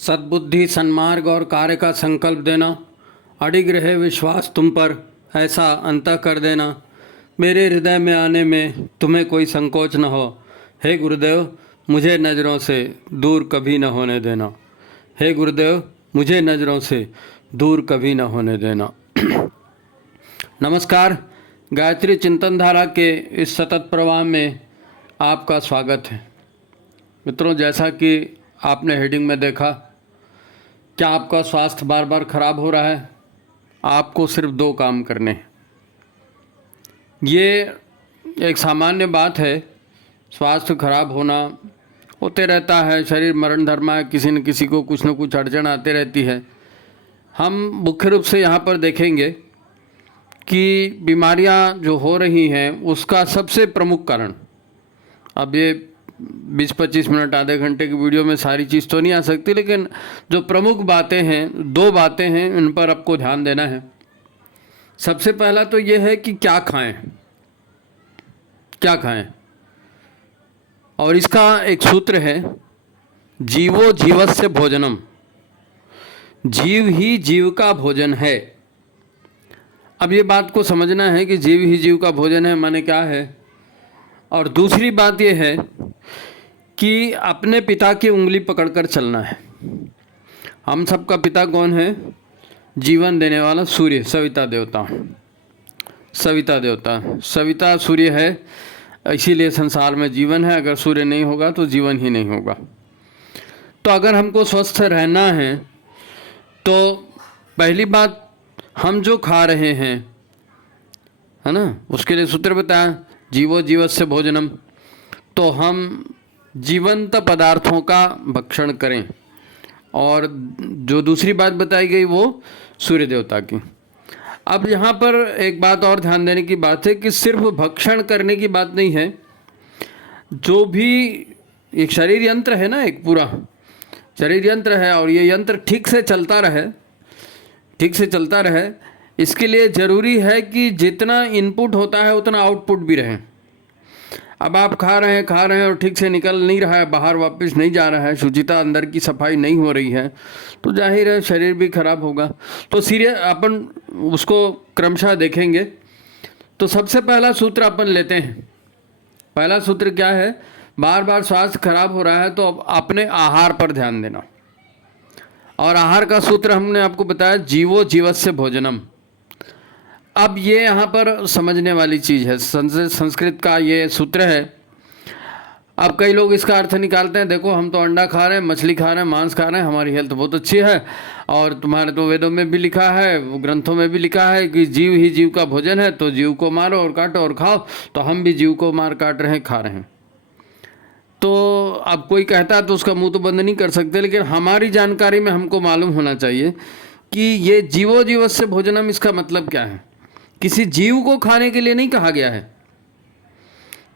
सद्बुद्धि, सन्मार्ग और कार्य का संकल्प देना, अडिग रहे विश्वास तुम पर, ऐसा अंतः कर देना, मेरे हृदय में आने में तुम्हें कोई संकोच न हो। हे गुरुदेव, मुझे नज़रों से दूर कभी न होने देना। हे गुरुदेव, मुझे नज़रों से दूर कभी न होने देना। नमस्कार, गायत्री चिंतन धारा के इस सतत प्रवाह में आपका स्वागत है। मित्रों, जैसा कि आपने हेडिंग में देखा, क्या आपका स्वास्थ्य बार बार खराब हो रहा है? आपको सिर्फ 2 काम करने हैं। ये एक सामान्य बात है, स्वास्थ्य खराब होना होते रहता है, शरीर मरण धर्मा है, किसी न किसी को कुछ न कुछ अड़चन आते रहती है। हम मुख्य रूप से यहाँ पर देखेंगे कि बीमारियाँ जो हो रही हैं उसका सबसे प्रमुख कारण, अब ये 20-25 मिनट आधे घंटे की वीडियो में सारी चीज़ तो नहीं आ सकती, लेकिन जो प्रमुख बातें हैं, 2 बातें हैं, इन पर आपको ध्यान देना है। सबसे पहला तो ये है कि क्या खाएं, क्या खाएं, और इसका एक सूत्र है, जीवो जीवस्य भोजनम, जीव ही जीव का भोजन है। अब ये बात को समझना है कि जीव ही जीव का भोजन है माने क्या है। और दूसरी बात ये है कि अपने पिता की उंगली पकड़कर चलना है। हम सबका पिता कौन है? जीवन देने वाला सूर्य, सविता देवता। सविता देवता, सविता सूर्य है, इसीलिए संसार में जीवन है। अगर सूर्य नहीं होगा तो जीवन ही नहीं होगा। तो अगर हमको स्वस्थ रहना है तो पहली बात, हम जो खा रहे हैं, है ना, उसके लिए सूत्र बताया, जीवो जीवस्य भोजनम। तो हम जीवंत पदार्थों का भक्षण करें। और जो दूसरी बात बताई गई वो सूर्य देवता की। अब यहाँ पर एक बात और ध्यान देने की बात है कि सिर्फ भक्षण करने की बात नहीं है। जो भी एक शरीर यंत्र है ना, एक पूरा शरीर यंत्र है, और ये यंत्र ठीक से चलता रहे, ठीक से चलता रहे, इसके लिए ज़रूरी है कि जितना इनपुट होता है उतना आउटपुट भी रहे। अब आप खा रहे हैं और ठीक से निकल नहीं रहा है, बाहर वापस नहीं जा रहा है, शुचिता अंदर की सफाई नहीं हो रही है, तो जाहिर है शरीर भी खराब होगा। तो सीरियस अपन उसको क्रमशः देखेंगे। तो सबसे पहला सूत्र अपन लेते हैं। पहला सूत्र क्या है? बार बार स्वास्थ्य खराब हो रहा है तो अब अपने आहार पर ध्यान देना। और आहार का सूत्र हमने आपको बताया, जीवो जीवस्य भोजनम। अब ये यहाँ पर समझने वाली चीज़ है, संस्कृत का ये सूत्र है। अब कई लोग इसका अर्थ निकालते हैं, देखो हम तो अंडा खा रहे हैं, मछली खा रहे हैं, मांस खा रहे हैं, हमारी हेल्थ बहुत अच्छी है, और तुम्हारे तो वेदों में भी लिखा है, वो ग्रंथों में भी लिखा है कि जीव ही जीव का भोजन है, तो जीव को मारो और काटो और खाओ। तो हम भी जीव को मार काट रहे हैं, खा रहे हैं। तो अब कोई कहता है तो उसका मुंह तो बंद नहीं कर सकते, लेकिन हमारी जानकारी में हमको मालूम होना चाहिए कि ये जीवो जीवस्य भोजनम, इसका मतलब क्या है। किसी जीव को खाने के लिए नहीं कहा गया है,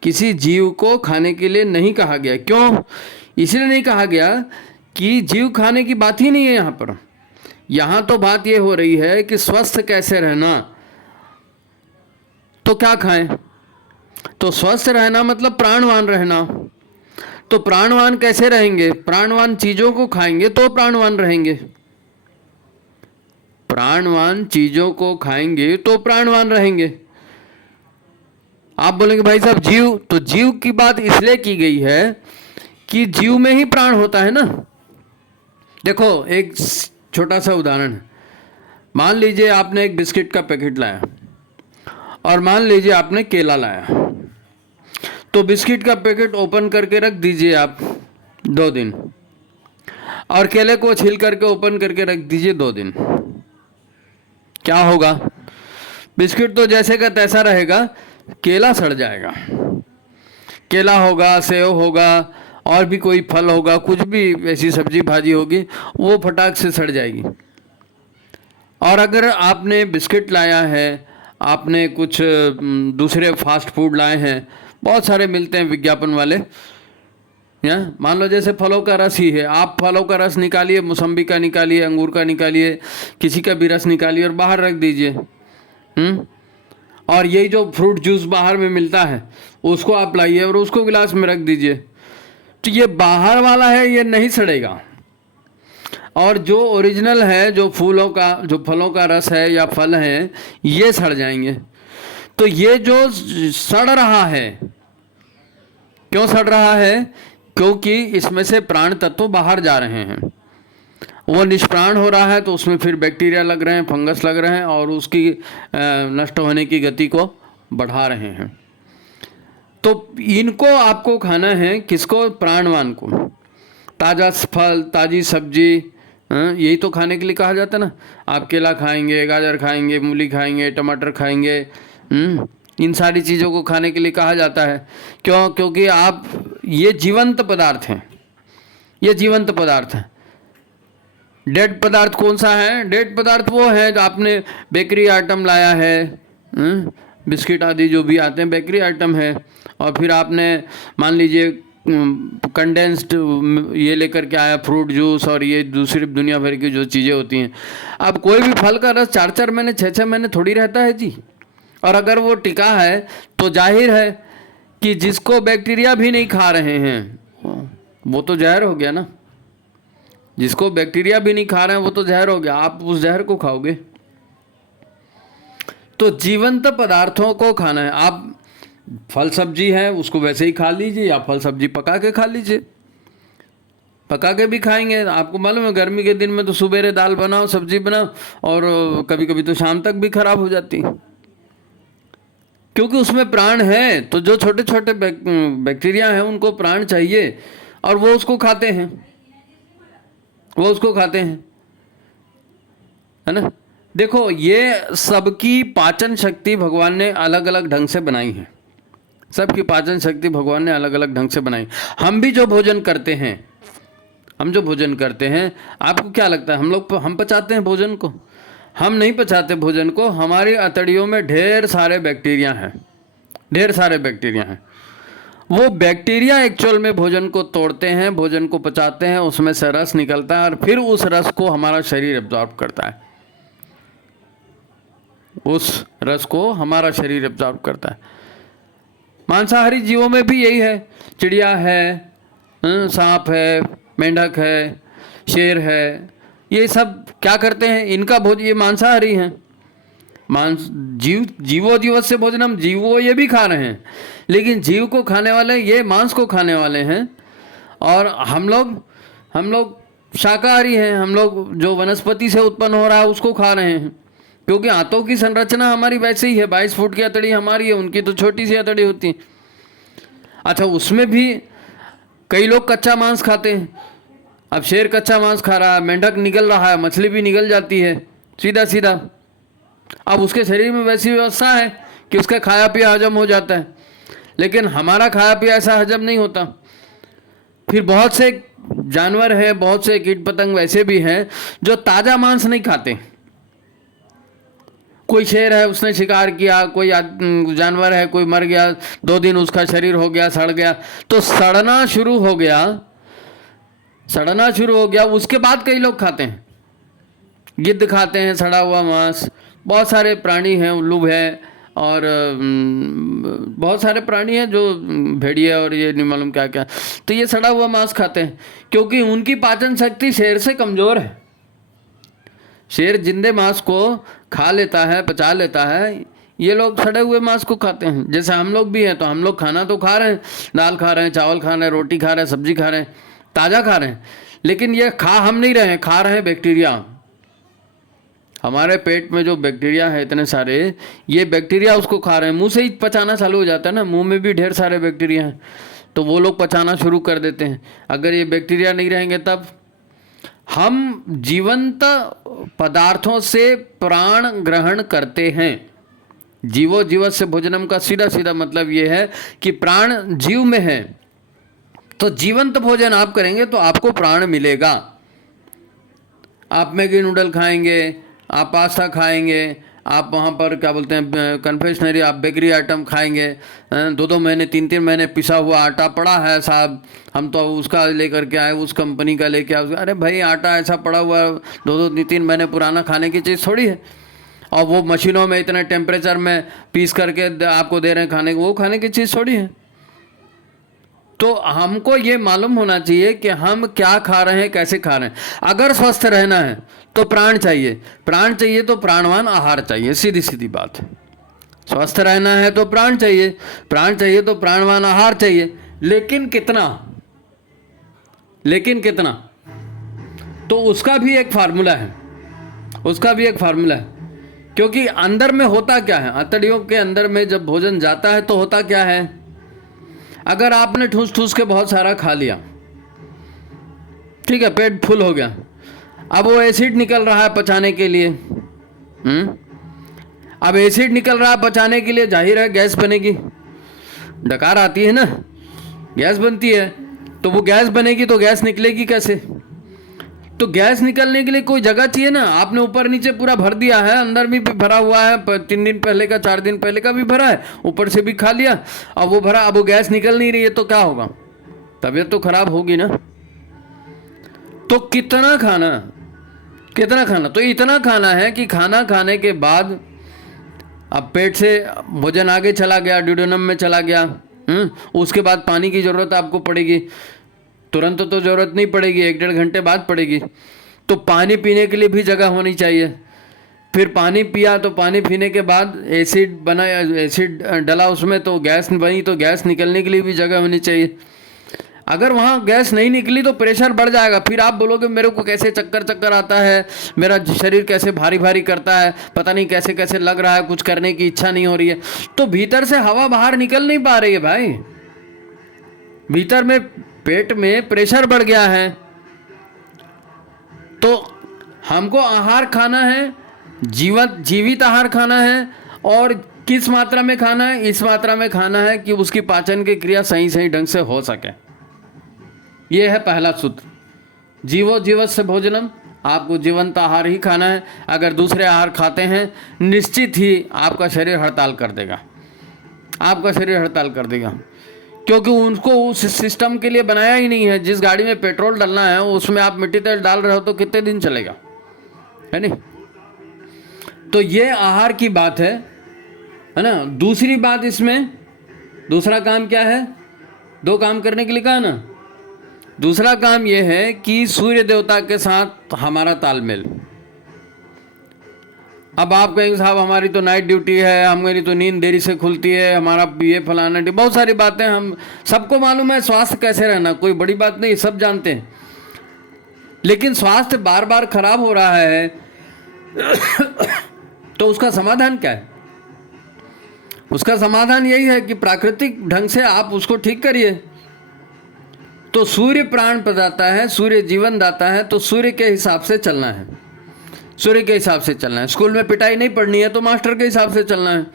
किसी जीव को खाने के लिए नहीं कहा गया। क्यों? इसलिए नहीं कहा गया कि जीव खाने की बात ही नहीं है यहाँ पर। यहाँ तो बात ये हो रही है कि स्वस्थ कैसे रहना, तो क्या खाएं। तो स्वस्थ रहना मतलब प्राणवान रहना। तो प्राणवान कैसे रहेंगे? प्राणवान चीज़ों को खाएंगे तो प्राणवान रहेंगे। प्राणवान चीज़ों को खाएंगे तो प्राणवान रहेंगे। आप बोलेंगे भाई साहब जीव, तो जीव की बात इसलिए की गई है कि जीव में ही प्राण होता है ना। देखो एक छोटा सा उदाहरण है। मान लीजिए आपने एक बिस्किट का पैकेट लाया, और मान लीजिए आपने केला लाया। तो बिस्किट का पैकेट ओपन करके रख दीजिए आप 2 दिन, और केले को छील करके ओपन करके रख दीजिए 2 दिन। क्या होगा? बिस्किट तो जैसे का तैसा रहेगा, केला सड़ जाएगा। केला होगा, सेव होगा, और भी कोई फल होगा, कुछ भी ऐसी सब्जी भाजी होगी, वो फटाक से सड़ जाएगी। और अगर आपने बिस्किट लाया है, आपने कुछ दूसरे फास्ट फूड लाए हैं, बहुत सारे मिलते हैं विज्ञापन वाले, या मान लो जैसे फलों का रस ही है, आप फलों का रस निकालिए, मौसम्बी का निकालिए, अंगूर का निकालिए, किसी का भी रस निकालिए और बाहर रख दीजिए। और यही जो फ्रूट जूस बाहर में मिलता है उसको आप लाइए और उसको गिलास में रख दीजिए। तो ये बाहर वाला है, ये नहीं सड़ेगा। और जो ओरिजिनल है, जो फलों का रस है या फल है, ये सड़ जाएंगे। तो ये जो सड़ रहा है, क्यों सड़ रहा है? क्योंकि इसमें से प्राण तत्व बाहर जा रहे हैं, वो निष्प्राण हो रहा है, तो उसमें फिर बैक्टीरिया लग रहे हैं, फंगस लग रहे हैं और उसकी नष्ट होने की गति को बढ़ा रहे हैं। तो इनको आपको खाना है, किसको? प्राणवान को। ताज़ा फल, ताज़ी सब्जी, यही तो खाने के लिए कहा जाता है ना। आप केला खाएंगे, गाजर खाएंगे, मूली खाएंगे, टमाटर खाएंगे, इन सारी चीज़ों को खाने के लिए कहा जाता है। क्यों? क्योंकि आप, ये जीवंत पदार्थ हैं, ये जीवंत पदार्थ हैं। डेड पदार्थ कौन सा है? डेड पदार्थ वो है जो आपने बेकरी आइटम लाया है, बिस्किट आदि जो भी आते हैं बेकरी आइटम है, और फिर आपने मान लीजिए कंडेंस्ड ये लेकर के आया फ्रूट जूस और ये दूसरी दुनिया भर की जो चीज़ें होती हैं। अब कोई भी फल का रस 4-4 महीने 6-6 महीने थोड़ी रहता है जी, और अगर वो टिका है तो जाहिर है कि जिसको बैक्टीरिया भी नहीं खा रहे हैं वो तो जहर हो गया ना। जिसको बैक्टीरिया भी नहीं खा रहे हैं वो तो जहर हो गया, आप उस जहर को खाओगे। तो जीवंत पदार्थों को खाना है। आप फल सब्जी है उसको वैसे ही खा लीजिए, या फल सब्जी पका के खा लीजिए। पका के भी खाएंगे, आपको मालूम है गर्मी के दिन में तो सुबेरे दाल बनाओ, सब्जी बनाओ, और कभी कभी तो शाम तक भी खराब हो जाती है, क्योंकि उसमें प्राण है। तो जो छोटे छोटे बैक्टीरिया हैं उनको प्राण चाहिए, और वो उसको खाते हैं, वो उसको खाते हैं, है ना। देखो, ये सबकी पाचन शक्ति भगवान ने अलग अलग ढंग से बनाई है। सबकी पाचन शक्ति भगवान ने अलग अलग ढंग से बनाई। हम भी जो भोजन करते हैं, हम जो भोजन करते हैं, आपको क्या लगता है हम पचाते हैं भोजन को? हम नहीं पचाते भोजन को। हमारी अतड़ियों में ढेर सारे बैक्टीरिया हैं, ढेर सारे बैक्टीरिया हैं। वो बैक्टीरिया एक्चुअल में भोजन को तोड़ते हैं, भोजन को पचाते हैं, उसमें से रस निकलता है, और फिर उस रस को हमारा शरीर एब्जॉर्ब करता है। उस रस को हमारा शरीर एब्जॉर्ब करता है। मांसाहारी जीवों में भी यही है। चिड़िया है, सांप है, मेंढक है, शेर है, ये सब क्या करते हैं? इनका भोजन, ये मांसाहारी हैं। जीवो जीवस्य भोजनम, जीवो ये भी खा रहे हैं, लेकिन जीव को खाने वाले, ये मांस को खाने वाले हैं। और हम लोग शाकाहारी हैं। हम लोग जो वनस्पति से उत्पन्न हो रहा है उसको खा रहे हैं, क्योंकि हाथों की संरचना हमारी वैसे ही है। 22 फुट की हथेली हमारी है, उनकी तो छोटी सी हथेली होती है। अच्छा, उसमें भी कई लोग कच्चा मांस खाते हैं। अब शेर कच्चा मांस खा रहा है, मेंढक निगल रहा है, मछली भी निगल जाती है सीधा सीधा। अब उसके शरीर में वैसी व्यवस्था है कि उसका खाया पिया हजम हो जाता है, लेकिन हमारा खाया पिया ऐसा हजम नहीं होता। फिर बहुत से जानवर हैं, बहुत से कीट पतंग वैसे भी हैं जो ताज़ा मांस नहीं खाते। कोई शेर है, उसने शिकार किया, कोई जानवर है, कोई मर गया, 2 दिन उसका शरीर हो गया, सड़ गया, तो सड़ना शुरू हो गया, उसके बाद कई लोग खाते हैं। गिद्ध खाते हैं सड़ा हुआ मांस, बहुत सारे प्राणी हैं, उल्लू है, और बहुत सारे प्राणी हैं जो भेड़िया और ये नहीं मालूम क्या क्या, तो ये सड़ा हुआ मांस खाते हैं, क्योंकि उनकी पाचन शक्ति शेर से कमज़ोर है। शेर जिंदे मांस को खा लेता है, पचा लेता है, ये लोग सड़े हुए मांस को खाते हैं। जैसे हम लोग भी हैं, तो हम लोग खाना तो खा रहे हैं, दाल खा रहे हैं, चावल खा रहे हैं, रोटी खा रहे हैं, सब्जी खा रहे हैं, ताज़ा खा रहे हैं, लेकिन ये खा हम नहीं रहे हैं, खा रहे हैं बैक्टीरिया। हमारे पेट में जो बैक्टीरिया है इतने सारे, ये बैक्टीरिया उसको खा रहे हैं। मुंह से ही पचाना चालू हो जाता है ना, मुंह में भी ढेर सारे बैक्टीरिया हैं, तो वो लोग पचाना शुरू कर देते हैं। अगर ये बैक्टीरिया नहीं रहेंगे तब हम जीवंत पदार्थों से प्राण ग्रहण करते हैं। जीवो जीवस्य भोजनम का सीधा सीधा मतलब ये है कि प्राण जीव में है, तो जीवंत भोजन आप करेंगे तो आपको प्राण मिलेगा। आप मैगी नूडल खाएंगे, आप पास्ता खाएंगे, आप वहाँ पर क्या बोलते हैं कन्फेक्शनरी, आप बेकरी आइटम खाएंगे, 2-2 महीने 3-3 महीने पिसा हुआ आटा पड़ा है साहब, हम तो उसका लेकर के आए, उस कंपनी का लेके आए। अरे भाई, आटा ऐसा पड़ा हुआ 2-2-3 महीने पुराना खाने की चीज़ थोड़ी है। और वो मशीनों में इतने टेम्परेचर में पीस करके आपको दे रहे हैं खाने को, वो खाने की चीज़ थोड़ी है। तो हमको ये मालूम होना चाहिए कि हम क्या खा रहे हैं, कैसे खा रहे हैं। अगर स्वस्थ रहना है तो प्राण चाहिए, प्राण चाहिए तो प्राणवान आहार चाहिए, सीधी सीधी बात है। स्वस्थ रहना है तो प्राण चाहिए, प्राण चाहिए तो प्राणवान आहार चाहिए। लेकिन कितना, लेकिन कितना, तो उसका भी एक फार्मूला है, उसका भी एक फार्मूला है। क्योंकि अंदर में होता क्या है, आंतड़ियों के अंदर में जब भोजन जाता है तो होता क्या है, अगर आपने ठूस ठूस के बहुत सारा खा लिया, ठीक है, पेट फुल हो गया, अब वो एसिड निकल रहा है पचाने के लिए। अब एसिड निकल रहा है पचाने के लिए, जाहिर है गैस बनेगी, डकार आती है ना, गैस बनती है। तो वो गैस बनेगी तो गैस निकलेगी कैसे? तो गैस निकलने के लिए कोई जगह चाहिए ना। आपने ऊपर नीचे पूरा भर दिया है, अंदर भी भरा हुआ है, 3 दिन पहले का 4 दिन पहले का भी भरा है, ऊपर से भी खा लिया, अब वो भरा, अब वो गैस निकल नहीं रही है, तो क्या होगा? तबीयत तो खराब होगी ना। तो कितना खाना, कितना खाना? तो इतना खाना है कि खाना खाने के बाद अब पेट से भोजन आगे चला गया, ड्यूडेनम में चला गया, उसके बाद पानी की ज़रूरत आपको पड़ेगी। तुरंत तो ज़रूरत नहीं पड़ेगी, 1-1.5 घंटे बाद पड़ेगी। तो पानी पीने के लिए भी जगह होनी चाहिए। फिर पानी पिया तो पानी पीने के बाद एसिड बना, एसिड डला उसमें, तो गैस बनी, तो गैस निकलने के लिए भी जगह होनी चाहिए। अगर वहाँ गैस नहीं निकली तो प्रेशर बढ़ जाएगा। फिर आप बोलोगे मेरे को कैसे चक्कर चक्कर आता है, मेरा शरीर कैसे भारी भारी करता है, पता नहीं कैसे कैसे लग रहा है, कुछ करने की इच्छा नहीं हो रही है। तो भीतर से हवा बाहर निकल नहीं पा रही है भाई, भीतर में पेट में प्रेशर बढ़ गया है। तो हमको आहार खाना है, जीवित आहार खाना है, और किस मात्रा में खाना है? इस मात्रा में खाना है कि उसकी पाचन की क्रिया सही सही ढंग से हो सके। ये है पहला सूत्र, जीवो जीवस्य भोजनम। आपको जीवंत आहार ही खाना है। अगर दूसरे आहार खाते हैं, निश्चित ही आपका शरीर हड़ताल कर देगा, आपका शरीर हड़ताल कर देगा। क्योंकि उनको उस सिस्टम के लिए बनाया ही नहीं है। जिस गाड़ी में पेट्रोल डालना है उसमें आप मिट्टी तेल डाल रहे हो तो कितने दिन चलेगा, है नहीं? तो ये आहार की बात है ना। दूसरी बात, इसमें दूसरा काम क्या है? 2 काम करने के लिए कहा ना। दूसरा काम यह है कि सूर्य देवता के साथ हमारा तालमेल। अब आप कहेंगे साहब हमारी तो नाइट ड्यूटी है, हमारी तो नींद देरी से खुलती है, हमारा ये फलाना, बहुत सारी बातें हम सबको मालूम है। स्वास्थ्य कैसे रहना कोई बड़ी बात नहीं, सब जानते हैं। लेकिन स्वास्थ्य बार बार खराब हो रहा है तो उसका समाधान क्या है? उसका समाधान यही है कि प्राकृतिक ढंग से आप उसको ठीक करिए। तो सूर्य प्राण प्रदाता है, सूर्य जीवन दाता है, तो सूर्य के हिसाब से चलना है, सूर्य के हिसाब से चलना है। स्कूल में पिटाई नहीं पढ़नी है तो मास्टर के हिसाब से चलना है।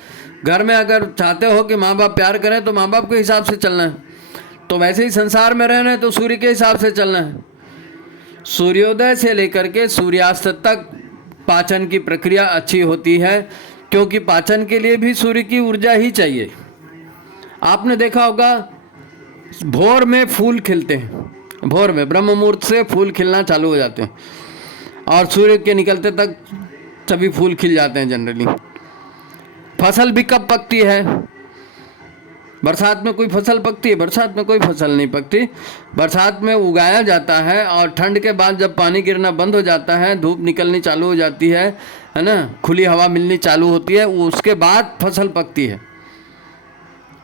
घर में अगर चाहते हो कि माँ बाप प्यार करें तो माँ बाप के हिसाब से चलना है। तो वैसे ही संसार में रहना है तो सूर्य के हिसाब से चलना है। सूर्योदय से लेकर के सूर्यास्त तक पाचन की प्रक्रिया अच्छी होती है, क्योंकि पाचन के लिए भी सूर्य की ऊर्जा ही चाहिए। आपने देखा होगा भोर में फूल खिलते हैं, भोर में ब्रह्म मुहूर्त से फूल खिलना चालू हो जाते हैं, और सूर्य के निकलते तक सभी फूल खिल जाते हैं जनरली। फसल भी कब पकती है? बरसात में कोई फसल पकती है? बरसात में कोई फसल नहीं पकती। बरसात में उगाया जाता है, और ठंड के बाद जब पानी गिरना बंद हो जाता है, धूप निकलनी चालू हो जाती है ना, खुली हवा मिलनी चालू होती है, उसके बाद फसल पकती है।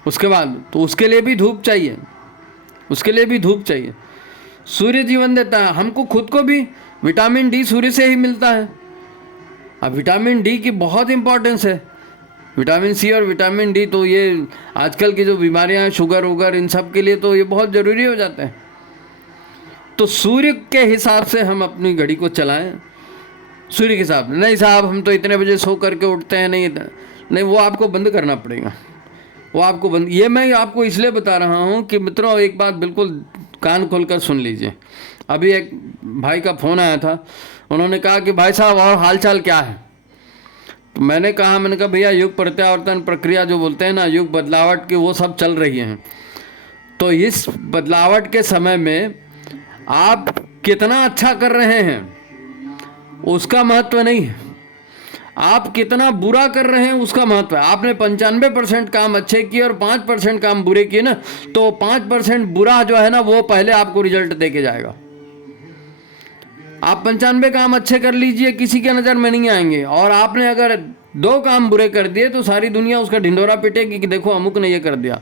उसके बाद तो उसके लिए भी धूप चाहिए, उसके लिए भी धूप चाहिए। सूर्य जीवन देता है, हमको खुद को भी विटामिन डी सूर्य से ही मिलता है। अब विटामिन डी की बहुत इंपॉर्टेंस है। विटामिन सी और विटामिन डी तो ये आजकल की जो बीमारियां हैं, शुगर वुगर, इन सब के लिए तो ये बहुत ज़रूरी हो जाता है। तो सूर्य के हिसाब से हम अपनी घड़ी को चलाएं, सूर्य के हिसाब से। नहीं साहब हम तो इतने बजे सो करके उठते हैं, नहीं, वो आपको बंद करना पड़ेगा, वो आपको बंद। ये मैं आपको इसलिए बता रहा हूँ कि मित्रों एक बात बिल्कुल कान खोलकर सुन लीजिए। अभी एक भाई का फ़ोन आया था, उन्होंने कहा कि भाई साहब और हालचाल क्या है? तो मैंने कहा भैया युग प्रत्यावर्तन प्रक्रिया जो बोलते हैं ना, युग बदलावट की, वो सब चल रही हैं। तो इस बदलावट के समय में आप कितना अच्छा कर रहे हैं उसका महत्व नहीं है। आप कितना बुरा कर रहे हैं उसका महत्व है। आपने 95% काम अच्छे किए और 5% काम बुरे किए ना, तो 5% बुरा जो है ना वो पहले आपको रिजल्ट दे के जाएगा। आप 95 काम अच्छे कर लीजिए, किसी के नज़र में नहीं आएंगे, और आपने अगर 2 काम बुरे कर दिए तो सारी दुनिया उसका ढिंढोरा पीटेगी कि देखो अमुक ने ये कर दिया।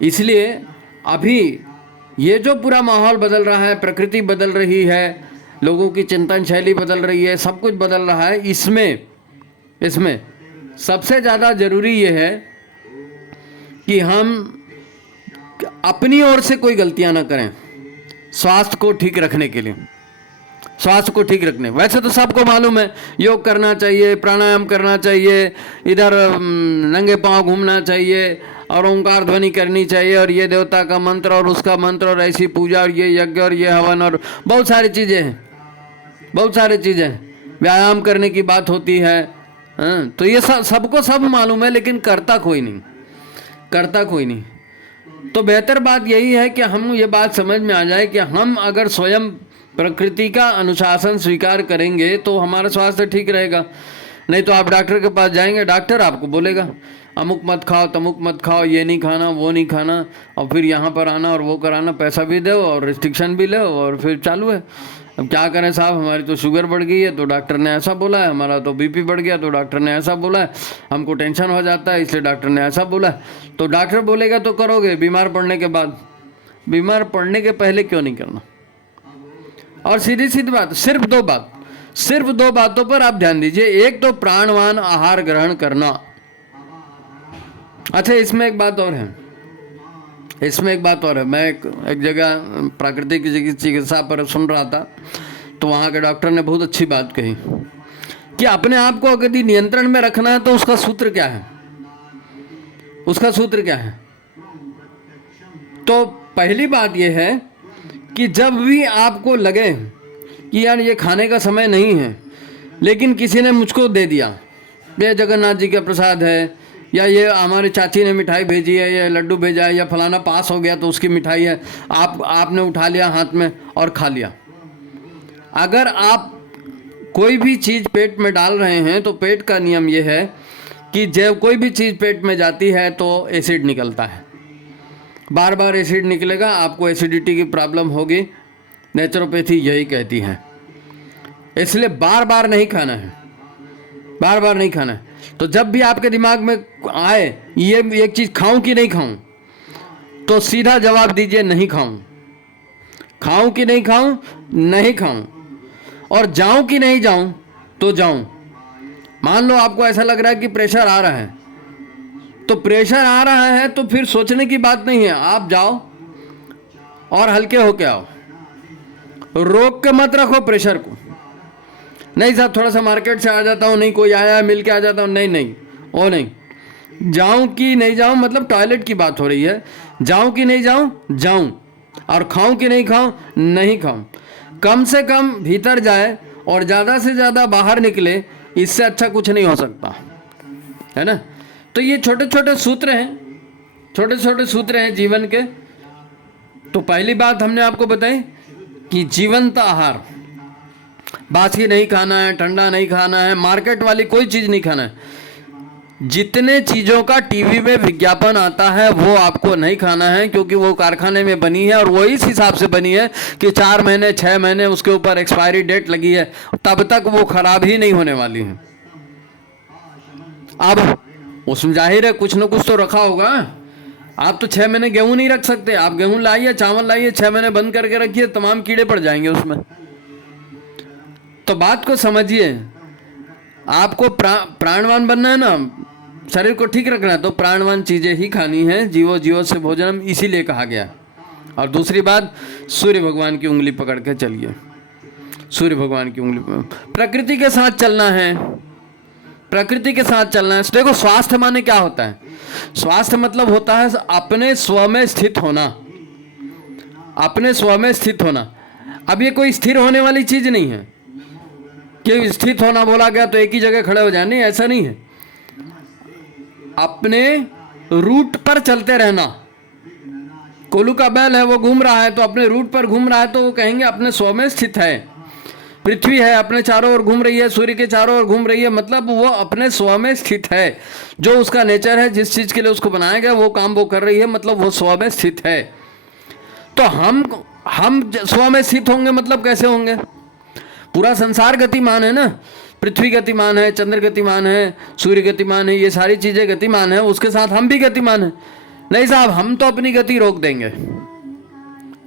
इसलिए अभी ये जो पूरा माहौल बदल रहा है, प्रकृति बदल रही है, लोगों की चिंतन शैली बदल रही है, सब कुछ बदल रहा है, इसमें सबसे ज़्यादा ज़रूरी ये है कि हम अपनी ओर से कोई गलतियां ना करें स्वास्थ्य को ठीक रखने के लिए। स्वास्थ्य को ठीक रखने, वैसे तो सबको मालूम है योग करना चाहिए, प्राणायाम करना चाहिए, इधर नंगे पांव घूमना चाहिए और ओंकार ध्वनि करनी चाहिए, और ये देवता का मंत्र और उसका मंत्र और ऐसी पूजा और ये यज्ञ और ये हवन और बहुत सारी चीज़ें हैं, बहुत सारी चीज़ें हैं। व्यायाम करने की बात होती है। तो ये सबको सब मालूम है, लेकिन करता कोई नहीं। तो बेहतर बात यही है कि हम ये बात समझ में आ जाए कि हम अगर स्वयं प्रकृति का अनुशासन स्वीकार करेंगे तो हमारा स्वास्थ्य ठीक रहेगा। नहीं तो आप डॉक्टर के पास जाएंगे, डॉक्टर आपको बोलेगा अमुक मत खाओ, तमुक मत खाओ, ये नहीं खाना, वो नहीं खाना, और फिर यहाँ पर आना और वो कराना, पैसा भी दो और रिस्ट्रिक्शन भी लो और फिर चालू है। अब क्या करें साहब, हमारी तो शुगर बढ़ गई है तो डॉक्टर ने ऐसा बोला है, हमारा तो बीपी बढ़ गया तो डॉक्टर ने ऐसा बोला है, हमको टेंशन हो जाता है इसलिए डॉक्टर ने ऐसा बोला है। तो डॉक्टर बोलेगा तो करोगे, बीमार पड़ने के बाद, बीमार पड़ने के पहले क्यों नहीं करना। और सीधी बात, सिर्फ दो बातों पर आप ध्यान दीजिए। एक तो प्राणवान आहार ग्रहण करना। अच्छा, इसमें एक बात और है, मैं एक जगह प्राकृतिक चिकित्सा पर सुन रहा था, तो वहाँ के डॉक्टर ने बहुत अच्छी बात कही कि अपने आप को अगर नियंत्रण में रखना है तो उसका सूत्र क्या है। तो पहली बात यह है कि जब भी आपको लगे कि यार ये खाने का समय नहीं है, लेकिन किसी ने मुझको दे दिया, ये जगन्नाथ जी का प्रसाद है, या ये हमारी चाची ने मिठाई भेजी है, या लड्डू भेजा है, या फलाना पास हो गया तो उसकी मिठाई है, आपने उठा लिया हाथ में और खा लिया। अगर आप कोई भी चीज़ पेट में डाल रहे हैं तो पेट का नियम ये है कि जब कोई भी चीज़ पेट में जाती है तो एसिड निकलता है, बार बार एसिड निकलेगा, आपको एसिडिटी की प्रॉब्लम होगी। नेचुरोपैथी यही कहती है। इसलिए बार बार नहीं खाना है। तो जब भी आपके दिमाग में आए ये एक चीज़ खाऊं कि नहीं खाऊं, तो सीधा जवाब दीजिए नहीं खाऊं। खाऊं कि नहीं खाऊं, नहीं खाऊं। और जाऊं कि नहीं जाऊं, तो जाऊं। मान लो आपको ऐसा लग रहा है कि प्रेशर आ रहा है, तो प्रेशर आ रहा है तो फिर सोचने की बात नहीं है, आप जाओ और हल्के होके आओ, रोक के मत रखो प्रेशर को। नहीं साहब थोड़ा सा मार्केट से आ जाता हूँ, नहीं कोई आया है मिल के आ जाता हूँ, नहीं वो नहीं। जाऊँ कि नहीं जाऊँ, मतलब टॉयलेट की बात हो रही है, जाऊँ कि नहीं जाऊँ, और खाऊँ कि नहीं खाऊँ, नहीं खाऊँ। कम से कम भीतर जाए और ज़्यादा से ज़्यादा बाहर निकले, इससे अच्छा कुछ नहीं हो सकता है ना। तो ये छोटे छोटे सूत्र हैं जीवन के। तो पहली बात हमने आपको बताई कि जीवंत आहार, बासी नहीं खाना है, ठंडा नहीं खाना है, मार्केट वाली कोई चीज़ नहीं खाना है। जितने चीज़ों का टीवी में विज्ञापन आता है वो आपको नहीं खाना है, क्योंकि वो कारखाने में बनी है और वो इस हिसाब से बनी है कि 4 महीने 6 महीने उसके ऊपर एक्सपायरी डेट लगी है, तब तक वो खराब ही नहीं होने वाली है। अब उसमें जाहिर है कुछ न कुछ तो रखा होगा। आप तो 6 महीने गेहूं नहीं रख सकते। आप गेहूं लाइए, चावल लाइए, 6 महीने बंद करके रखिए, तमाम कीड़े पड़ जाएंगे उसमें। तो बात को समझिए, आपको प्राणवान बनना है ना, शरीर को ठीक रखना है, तो प्राणवान चीजें ही खानी है। जीवो से भोजनम इसीलिए कहा गया। और दूसरी बात, सूर्य भगवान की उंगली पकड़ के चलिए। सूर्य भगवान की उंगली, प्रकृति के साथ चलना है, प्रकृति के साथ चलना है। देखो स्वास्थ्य माने क्या होता है? स्वास्थ्य मतलब होता है अपने स्व में स्थित होना, अपने स्व में स्थित होना। अब ये कोई स्थिर होने वाली चीज नहीं है कि स्थित होना बोला गया तो एक ही जगह खड़े हो जाए, नहीं, ऐसा नहीं है। अपने रूट पर चलते रहना। कोलू का बैल है, वो घूम रहा है तो अपने रूट पर घूम रहा है, तो वो कहेंगे अपने स्व में स्थित है। पृथ्वी है अपने चारों ओर घूम रही है, सूर्य के चारों ओर घूम रही है, मतलब वो अपने स्व में स्थित है। जो उसका नेचर है, जिस चीज के लिए उसको बनाया गया वो काम वो कर रही है, मतलब वो स्व में स्थित है। तो हम स्व में स्थित होंगे मतलब कैसे होंगे? पूरा संसार गतिमान है ना, पृथ्वी गतिमान है, चंद्र गतिमान है, सूर्य गतिमान है, ये सारी चीजें गतिमान है, उसके साथ हम भी गतिमान है। नहीं साहब, हम तो अपनी गति रोक देंगे।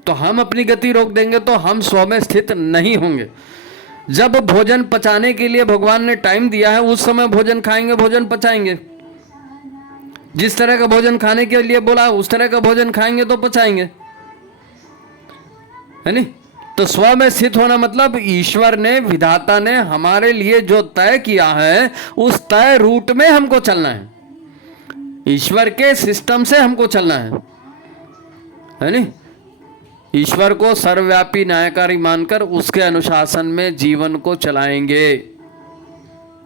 तो हम अपनी गति रोक देंगे तो हम स्व में स्थित नहीं होंगे। जब भोजन पचाने के लिए भगवान ने टाइम दिया है, उस समय भोजन खाएंगे, भोजन पचाएंगे। जिस तरह का भोजन खाने के लिए बोला उस तरह का भोजन खाएंगे तो पचाएंगे, है नहीं? तो स्व में स्थित होना मतलब ईश्वर ने, विधाता ने हमारे लिए जो तय किया है उस तय रूट में हमको चलना है। ईश्वर के सिस्टम से हमको चलना है नहीं? ईश्वर को सर्वव्यापी न्यायकारी मानकर उसके अनुशासन में जीवन को चलाएंगे।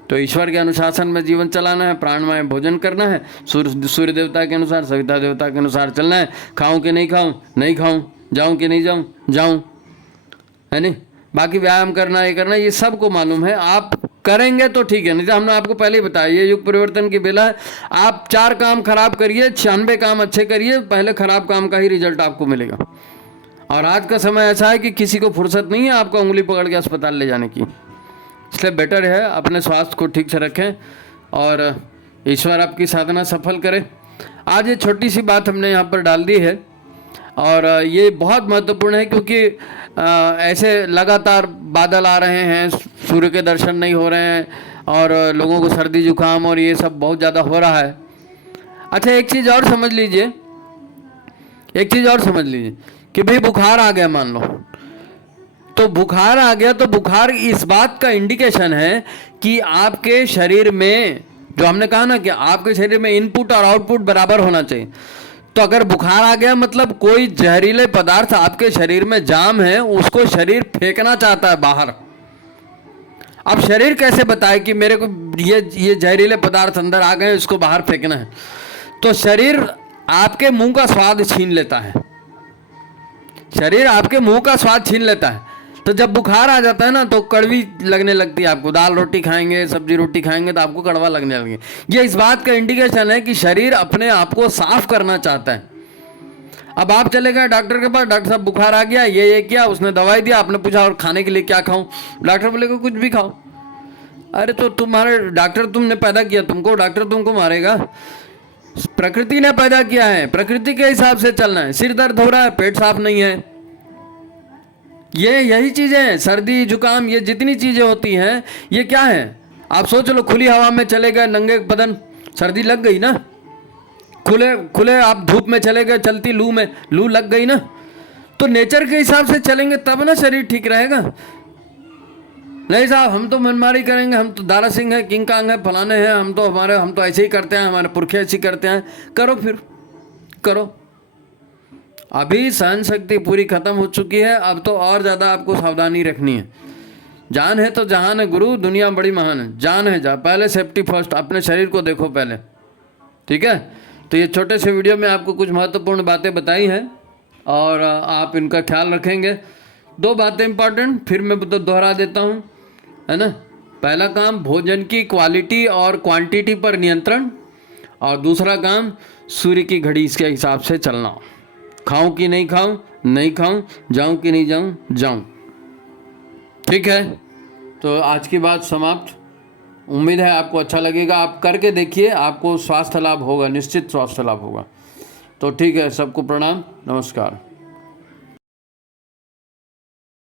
तो ईश्वर के अनुशासन में जीवन चलाना है, प्राणमय भोजन करना है, सूर्य देवता के अनुसार, सविता देवता के अनुसार चलना है। खाऊं कि नहीं खाऊं, नहीं खाऊं, जाऊं कि नहीं जाऊं, जाऊं, है नहीं? बाकी व्यायाम करना, ये करना, ये सबको मालूम है। आप करेंगे तो ठीक है, नहीं तो हमने आपको पहले ही बताया ये युग परिवर्तन की बेला है। आप 4 काम खराब करिए, 96 काम अच्छे करिए, पहले खराब काम का ही रिजल्ट आपको मिलेगा। और आज का समय ऐसा है कि किसी को फुर्सत नहीं है आपको उंगली पकड़ के अस्पताल ले जाने की। इसलिए बेटर है अपने स्वास्थ्य को ठीक से रखें और ईश्वर आपकी साधना सफल करे। आज ये छोटी सी बात हमने यहाँ पर डाल दी है और ये बहुत महत्वपूर्ण है, क्योंकि ऐसे लगातार बादल आ रहे हैं, सूर्य के दर्शन नहीं हो रहे हैं और लोगों को सर्दी जुकाम और ये सब बहुत ज़्यादा हो रहा है। अच्छा, एक चीज़ और समझ लीजिए, कि भाई बुखार आ गया मान लो, तो बुखार आ गया तो बुखार इस बात का इंडिकेशन है कि आपके शरीर में, जो हमने कहा ना कि आपके शरीर में इनपुट और आउटपुट बराबर होना चाहिए। तो अगर बुखार आ गया मतलब कोई जहरीले पदार्थ आपके शरीर में जाम है, उसको शरीर फेंकना चाहता है बाहर। अब शरीर कैसे बताए कि मेरे को ये जहरीले पदार्थ अंदर आ गए, इसको बाहर फेंकना है? तो शरीर आपके मुंह का स्वाद छीन लेता है, शरीर आपके मुंह का स्वाद छीन लेता है। तो जब बुखार आ जाता है ना तो कड़वी लगने लगती है आपको। दाल रोटी खाएंगे, सब्जी रोटी खाएंगे तो आपको कड़वा लगने लगेगा। ये इस बात का इंडिकेशन है कि शरीर अपने आप को साफ करना चाहता है। अब आप चले गए डॉक्टर के पास, डॉक्टर साहब बुखार आ गया, ये किया, उसने दवाई दिया, आपने पूछा और खाने के लिए क्या खाऊं? डॉक्टर बोलेगा कुछ भी खाओ। अरे तो तुम्हारे डॉक्टर, तुमने पैदा किया तुमको, डॉक्टर तुमको मारेगा? प्रकृति ने पैदा किया है, प्रकृति के हिसाब से चलना है। सिर दर्द हो रहा है, पेट साफ नहीं है, यही चीजें हैं। सर्दी जुकाम, ये जितनी चीजें होती हैं ये क्या है? आप सोच लो, खुली हवा में चले गए, नंगे बदन, सर्दी लग गई ना। खुले आप धूप में चले गए, चलती लू में लू लग गई ना। तो नेचर के हिसाब से चलेंगे तब ना शरीर ठीक रहेगा। नहीं साहब, हम तो मनमारी करेंगे, हम तो दारा सिंह है, किंग कांग है, फलाने हैं, हम तो ऐसे ही करते हैं, हमारे पुरखे ऐसे ही करते हैं। करो, फिर करो। अभी सहन शक्ति पूरी खत्म हो चुकी है, अब तो और ज़्यादा आपको सावधानी रखनी है। जान है तो जहान है गुरु, दुनिया बड़ी महान है। जान है जा, पहले सेफ्टी फर्स्ट, अपने शरीर को देखो पहले, ठीक है? तो ये छोटे से वीडियो में आपको कुछ महत्वपूर्ण बातें बताई हैं और आप इनका ख्याल रखेंगे। 2 बातें इंपॉर्टेंट फिर मैं तो दोहरा देता हूँ, है ना? पहला काम भोजन की क्वालिटी और क्वांटिटी पर नियंत्रण, और दूसरा काम सूर्य की घड़ी इसके हिसाब से चलना। खाऊं कि नहीं खाऊं, नहीं खाऊं, जाऊं कि नहीं जाऊं। ठीक है, तो आज की बात समाप्त। उम्मीद है आपको अच्छा लगेगा। आप करके देखिए, आपको स्वास्थ्य लाभ होगा, निश्चित स्वास्थ्य लाभ होगा। तो ठीक है, सबको प्रणाम, नमस्कार।